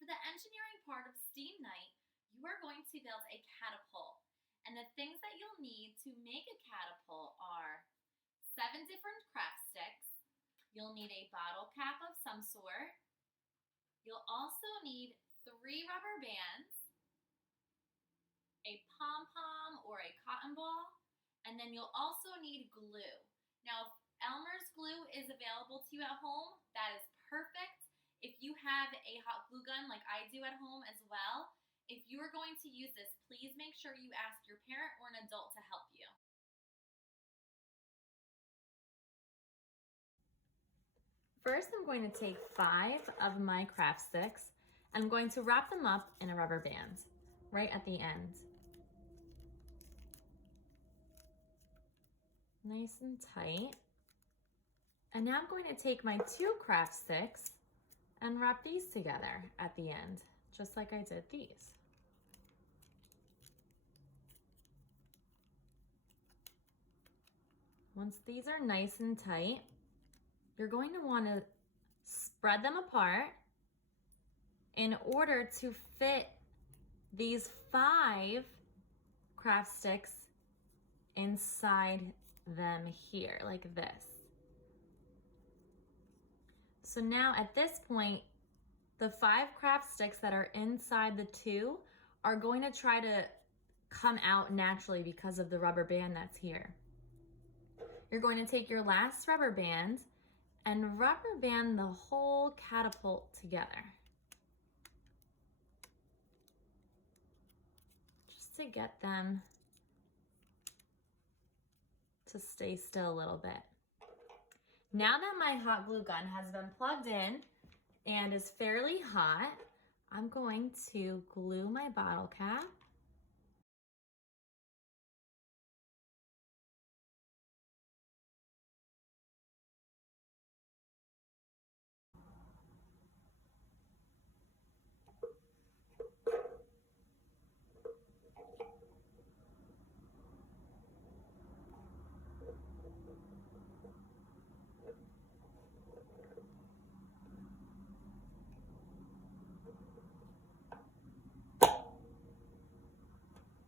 For the engineering part of STEAM night, you are going to build a catapult. And the things that you'll need to make a catapult are 7 different craft sticks. You'll need a bottle cap of some sort. You'll also need 3 rubber bands, a pom-pom or a cotton ball, and then you'll also need glue. Now, if Elmer's glue is available to you at home, that is perfect. If you have a hot glue gun like I do at home as well, if you are going to use this, please make sure you ask your parent or an adult to help you. First, I'm going to take 5 of my craft sticks. I'm going to wrap them up in a rubber band right at the end. Nice and tight. And now I'm going to take my 2 craft sticks and wrap these together at the end, just like I did these. Once these are nice and tight, you're going to want to spread them apart in order to fit these 5 craft sticks inside them here, like this. So now at this point, the 5 craft sticks that are inside the 2 are going to try to come out naturally because of the rubber band that's here. You're going to take your last rubber band and rubber band the whole catapult together. Just to get them to stay still a little bit. Now that my hot glue gun has been plugged in and is fairly hot, I'm going to glue my bottle cap